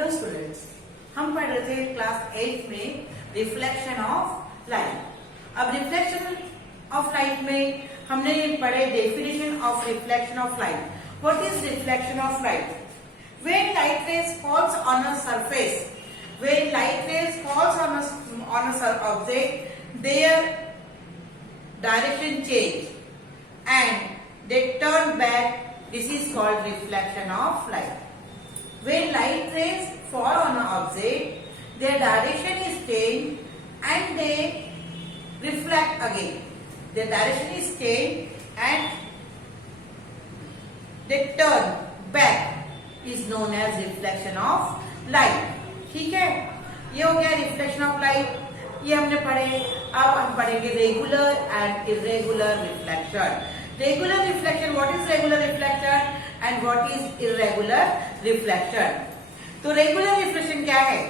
Hello students, हम पढ़ रहे थे क्लास 8 में रिफ्लेक्शन ऑफ लाइट। अब रिफ्लेक्शन ऑफ लाइट में हमने पढ़े definition of reflection of light. What is reflection of light? When light rays falls on a surface, when light rays falls on a object, their direction change and they turn back. This is called reflection of light. When light rays fall on an object, their direction is changed and they reflect again. Their direction is changed and they turn back is known as reflection of light. ठीक है, ये हो गया reflection of light, ये हमने पढ़े। अब हम पढ़ेंगे regular and irregular reflection. Regular reflection, what is regular reflection and what is irregular reflection? तो रेगुलर रिफ्लेक्शन क्या है?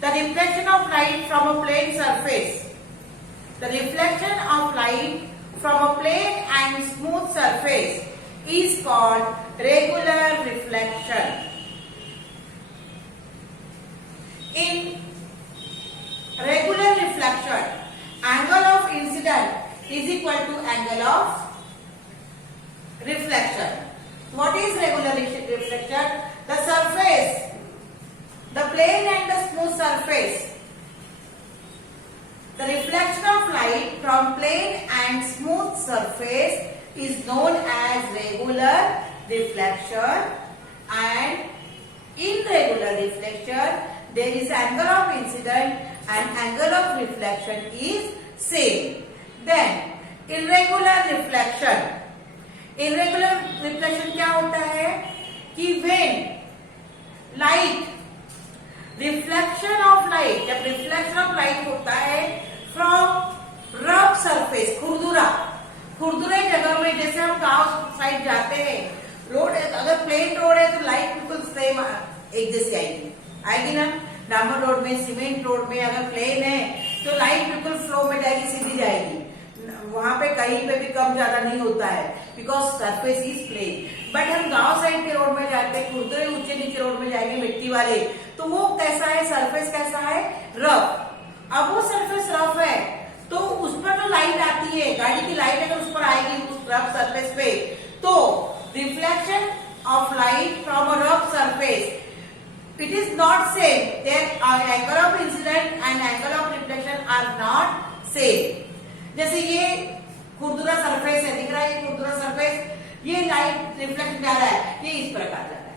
The reflection of light from a plane surface, the reflection of light from a plane and smooth surface is called regular reflection. In regular reflection, angle of incident is equal to angle of reflection. What is regular reflection? The surface, the plane and the smooth surface. The reflection of light from plane and smooth surface is known as regular reflection, and in regular reflection there is angle of incident and angle of reflection is same. Then irregular reflection, irregular reflection क्या होता है कि when light, reflection of light, जब reflection of light होता है from rough surface, खुरदुरे जगह में, जैसे हम गांव साइड जाते हैं, रोड अगर प्लेन रोड है तो लाइट बिल्कुल सेम एक जैसी आएगी ना। डामर रोड में, सीमेंट रोड में अगर प्लेन है तो लाइट बिल्कुल फ्लो में जाएगी, सीधी जाएगी, वहां पे कहीं पे भी कम ज्यादा नहीं होता है, because surface is plane. But हम गांव साइड के रोड में जाते हैं, खुरदुरे ऊंचे नीचे रोड में जाएंगे मिट्टी वाले, तो वो कैसा है, सरफेस कैसा है, रफ। अब वो सरफेस रफ है तो उस पर जो लाइट आती है, गाड़ी की लाइट अगर उस पर आएगी उस रफ सरफेस पे, तो reflection of light from a rough surface, it is not same. Their angle of incident and angle of reflection are not same. जैसे ये खुरदुरा सरफेस है, दिख रहा है ये खुरदुरा सरफेस, ये लाइट रिफ्लेक्ट जा रहा है, ये इस प्रकार जा रहा है।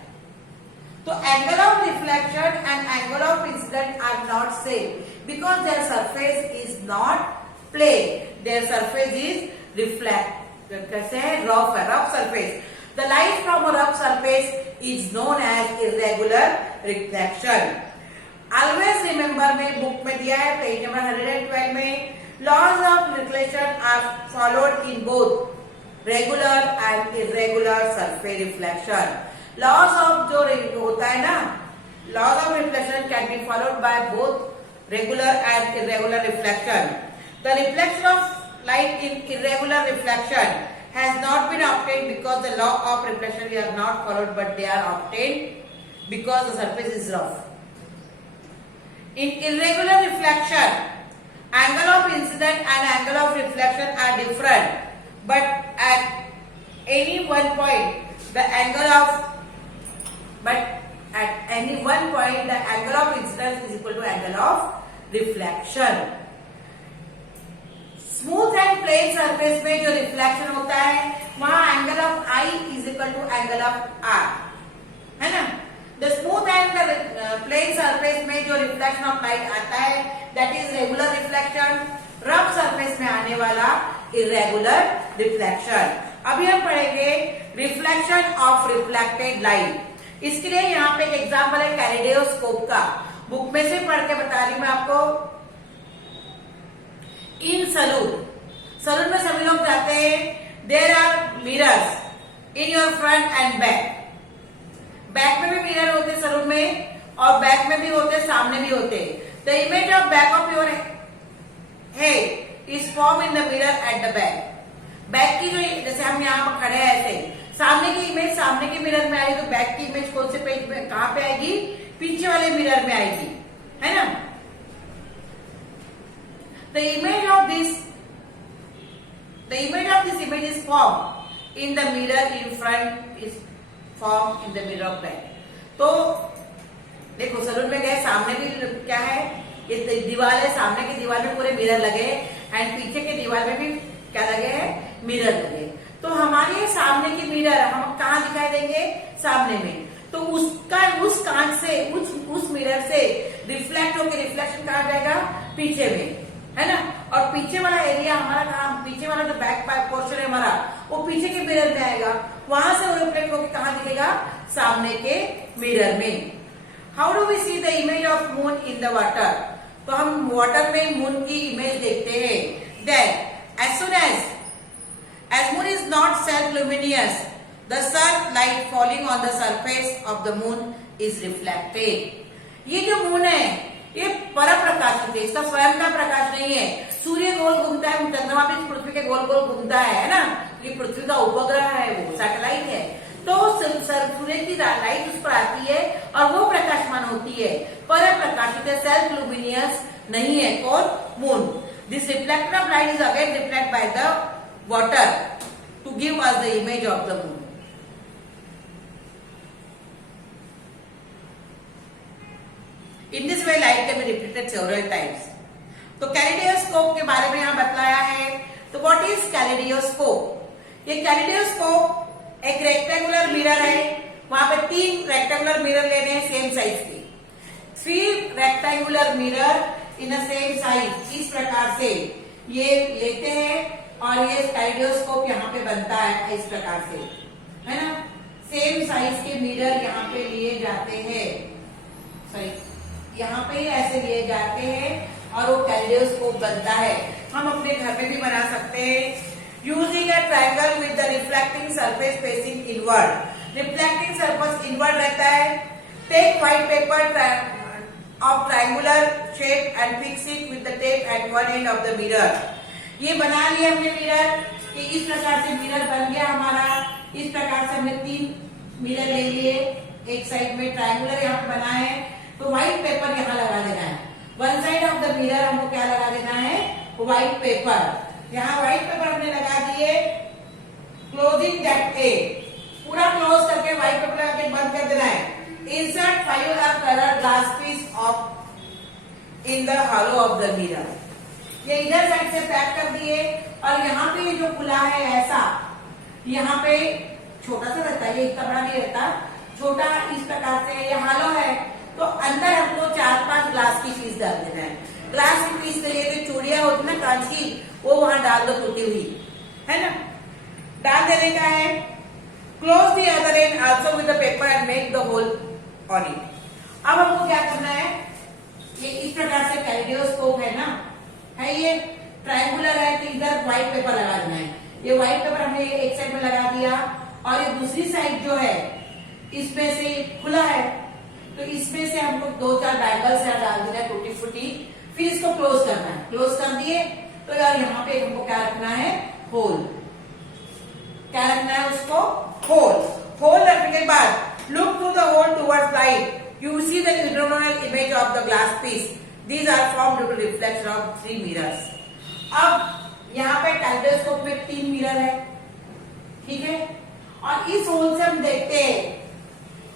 तो angle of reflection and angle of incident are not same because their surface is not plane, their surface is reflect, कैसे है, रफ है, rough surface. The light from a rough surface is known as irregular reflection. Always remember, में book में दिया है page number 112 में, laws of reflection are followed in both regular and irregular surface reflection. Laws of जो होता है ना, laws of reflection can be followed by both regular and irregular reflection. The reflection of light in irregular reflection has not been obtained because the law of reflection are not followed, but they are obtained because the surface is rough. In irregular reflection, angle of incident and angle of reflection are different, but at any one point the angle of incidence is equal to angle of reflection. Smooth and plane surface में जो reflection होता है वहां angle of i is equal to angle of r, है ना। The smooth and plane surface में जो reflection of light आता है that is regular reflection, rough surface में आने वाला इरेगुलर रिफ्लेक्शन। अभी हम पढ़ेंगे रिफ्लेक्शन ऑफ रिफ्लेक्टेड लाइट। इसके लिए यहाँ पे एक एग्जाम्पल है कैलिडेओस्कोप का, बुक में से पढ़ के बता रही हूं मैं आपको। इन सलून में सभी लोग जाते हैं, there are mirrors in your front and back में भी मिरर होते हैं सलून में, और बैक में भी होते, सामने भी होते। The image of back of your head is form in the mirror at the back. Back की जो, जैसे हम यहाँ पर खड़े हैं ऐसे, सामने की इमेज सामने के मिरर में आएगी तो बैक की इमेज कौन से पेज में कहां पे आएगी? पीछे वाले मिरर में आएगी, है ना? The image of this image is formed in the mirror in front is formed in the mirror of back. तो देखो सलून में गए, सामने भी क्या है, ये दीवार है, सामने की दीवार में पूरे मिरर लगे एंड पीछे के दीवार में भी क्या लगे हैं? मिरर लगे। तो हमारे सामने की मिरर हम कहाँ दिखाई देंगे? सामने में। तो उसका उस कांच से उस मिरर से रिफ्लेक्ट होकर रिफ्लेक्शन कहाँ जाएगा? पीछे में, है ना? और पीछे वाला एरिया हमारा कहाँ? पीछे वाला जो बैक पोर्शन है हमारा, वो पीछे के मिरर में आएगा, वहां से वो रिफ्लेक्ट होकर कहाँ दिखेगा? सामने के मिरर में। How do we see the image of moon in the water? तो हम वाटर में मून की इमेज देखते हैं। Then as soon as moon is not self luminous, the sun light falling on the surface of the moon is reflected. ये जो moon है ये पर प्रकाशित है, इसका स्वयं का प्रकाश नहीं है। सूर्य गोल घूमता है, चंद्रमा भी पृथ्वी के गोल गोल घूमता है ना? ये पृथ्वी का उपग्रह है, वो सैटेलाइट है। तो सूर्य की लाइट उस पर आती है और वो प्रकाशमान होती है, पर प्रकाशित है, सेल्फ लुमिनियस नहीं है। कौन? Moon. This reflector of light is again reflect by the water to give us the image of the moon. In this way light can be repeated several times. तो कैलिडियोस्कोप के बारे में यहाँ बतलाया है। तो व्हाट इज कैलिडियोस्कोप? ये कैलिडियोस्कोप एक रेक्टेंगुलर मिरर है, वहां पे 3 रेक्टेंगुलर मिरर लेने हैं सेम साइज के, 3 रेक्टेंगुलर मिरर इन अ सेम साइज। इस प्रकार से ये लेते हैं और ये कैलिडियोस्कोप यहाँ पे बनता है इस प्रकार से, है ना? सेम साइज के मिरर यहाँ पे लिए जाते हैं, सॉरी यहाँ पे ऐसे लिए जाते हैं और वो कैलिडियोस्कोप बनता है। हम अपने घर में भी बना सकते हैं। Using a triangle with the reflecting surface facing inward. Reflecting surface inward रहता है। Take white paper of triangular shape and fix it with the tape at one end of the mirror. ये बना लिया हमने मिरर, कि इस प्रकार से मिरर बन गया हमारा। इस प्रकार से हमने 3 मिरर ले लिए, एक साइड में ट्रायंगुलर यहाँ पे बना है, तो व्हाइट पेपर यहाँ लगा देना है। One side of the mirror हमको क्या लगा देना है? White paper. यहाँ व्हाइट पेपर हमने लगा दिए, क्लोजिंग दैट ए, पूरा क्लोज करके व्हाइट पेपर लगा के बंद कर देना है। Insert 5 colour glass piece of in the hollow of the mirror. ये इधर साइड से पैक कर दिए और यहाँ पे ये जो खुला है ऐसा, यहाँ पे छोटा सा रहता है, ये इतना बड़ा नहीं रहता, छोटा इस प्रकार से ये हॉलो है। तो अंदर हमको 4-5 ग्लास की पीस डाल देना है। ग्लास की पीस के लिए जो चूड़ियां होती ना कांच की, वो वहां डाल दो टूटी हुई, है ना? डाल देने का है। Close the other end also with the paper and make the hole on it. अब हमको क्या करना है? ये इस प्रकार से कैलिडियोस्कोप है ना, है ये ट्रायंगुलर है, तो इधर व्हाइट पेपर लगा देना है। ये व्हाइट पेपर हमने एक साइड में लगा दिया और ये दूसरी साइड जो है इसमें से खुला है, तो इसमें से हमको 2-4 बैंगल्स डाल देना है टूटी फूटी, फिर इसको क्लोज करना है। क्लोज कर दिए तो यार यहाँ पे हमको क्या रखना है? होल। क्या रखना है उसको? होल। होल रखने के बाद look through the hole towards light, you see the internal image of the glass piece. These are formed due to reflection of 3 mirrors. अब यहाँ पे कैलिडियोस्कोप में 3 मिरर है, ठीक है? और इस होल से हम देखते हैं,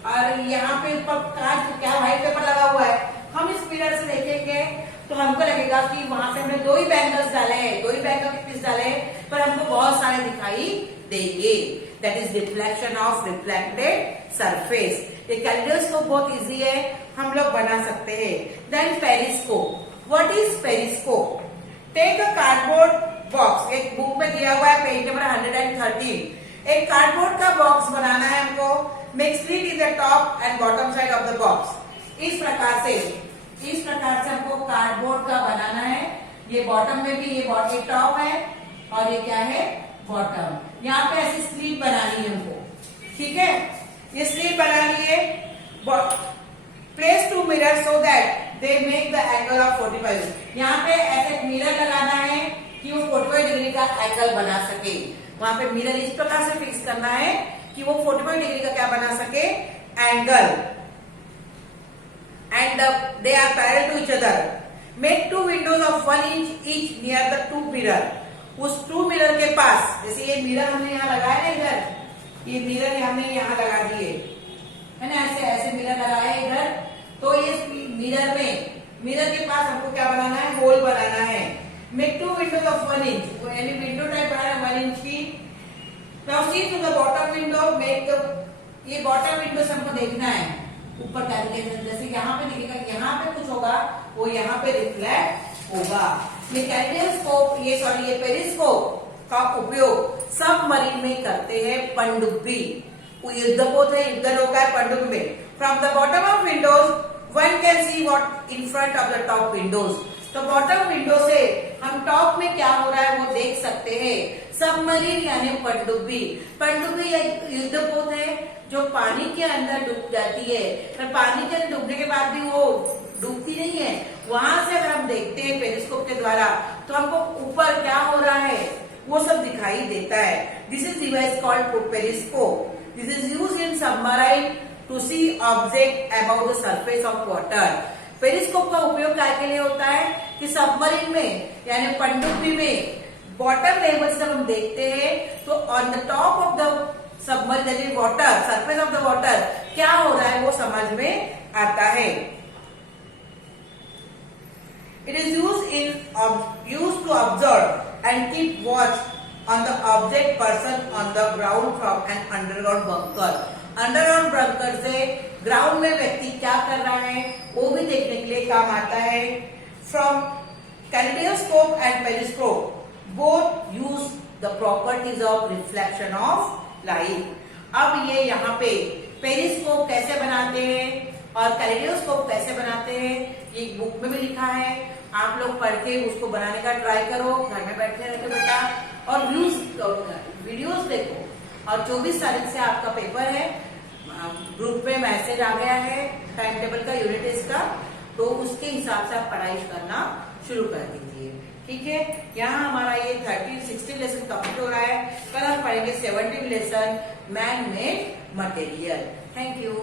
और यहाँ पे ऊपर कांच क्या व्हाइट पेपर लगा हुआ है, हम इस मिरर से देखेंगे तो हमको लगेगा कि वहां से हमने 2 ही बैंगल्स डाले हैं, 2 ही बैंगल के पीस डाले हैं, पर हमको बहुत सारे दिखाई देंगे। That is reflection of reflected surface. ये कैलिडियोस्कोप बहुत इजी है, हम लोग बना सकते हैं। Then periscope. What is periscope? Take a cardboard box, एक बुक में दिया हुआ है पेज नंबर 113। एक कार्डबोर्ड का बॉक्स बनाना है हमको। Make slit in the top and bottom side of the box. इस प्रकार से हमको कार्डबोर्ड का बनाना है। ये बॉटम में भी, ये टॉप है और ये क्या है? बॉटम। यहाँ पे ऐसी स्लीव बनानी है हमको, ठीक है? ये स्लीव बना लिए। Place 2 mirror so that they make the angle of 45। यहाँ पे ऐसे मिरर लगाना है कि वो 45 डिग्री का एंगल बना सके। वहां पे मिरर इस प्रकार से फिक्स करना है कि वो 45 डिग्री का क्या बना सके, angle, and they are parallel to each other. Make 2 windows of 1 inch each near the 2 mirror. उस 2 मिरर के पास, जैसे ये मिरर हमने यहाँ लगाया ना, इधर ये मिरर हमने यहाँ लगा दिए है ना, ऐसे ऐसे मिरर लगाए इधर, तो इस मिरर के पास हमको क्या बनाना है, होल बनाना है। मेक 2 विंडोज ऑफ 1 इंच, यानी विंडो टाइप बनाना 1 इंच की। Now see to the bottom window, make the, ये बॉटम विंडो से हमको देखना है ऊपर कैलकुलेशन, जैसे यहाँ पे दिखेगा, यहाँ पे कुछ होगा वो यहाँ पे रिफ्लेक्ट होगा। ये कैल्डियोस्कोप, ये पेरिस्कोप का उपयोग सबमरीन में करते हैं, पनडुब्बी, युद्धपोत है, युद्ध नौका है, पनडुब्बी में। From the bottom of Windows one can see what in front of the top Windows. तो बॉटम विंडो से हम टॉप में क्या हो रहा है वो देख सकते हैं। सबमरीन यानी पनडुब्बी, पनडुब्बी युद्धपोत है जो पानी के अंदर डूब जाती है, पर पानी के अंदर डूबने के बाद भी वो डूबती नहीं है। वहां से अगर हम देखते हैं पेरिस्कोप के द्वारा, तो हमको ऊपर क्या हो रहा है वो सब दिखाई देता है। This is device called periscope. This is used in submarine to see object about the surface of water. Periscope का उपयोग क्या के लिए होता है कि सबमरीन में यानी पनडुब्बी में बॉटम लेवल से हम देखते हैं, तो on the top of the submarine water, surface of the water क्या हो रहा है वो समझ में आता है। It is used to observe and keep watch on the object person on the ground from an underground bunker। Underground bunker से ग्राउंड में व्यक्ति क्या कर रहा है वो भी देखने के लिए काम आता है। From kaleidoscope and periscope both use the properties of reflection of light. अब ये यहाँ पे पेरिस्कोप कैसे बनाते हैं और कैल्डियोस्कोप कैसे बनाते हैं ये बुक में भी लिखा है, आप लोग पढ़ के उसको बनाने का ट्राई करो, घर में बैठे रहते बेटा, और वीडियोस देखो। और 24 तारीख से आपका पेपर है, ग्रुप में मैसेज आ गया है टाइम टेबल का, यूनिट टेस्ट का, तो उसके हिसाब से आप पढ़ाई करना शुरू कर दीजिए, ठीक है। यहाँ हमारा ये 16 लेसन कंप्लीट हो रहा है। कल हम पढ़ेंगे 17 lesson man made material. Thank you.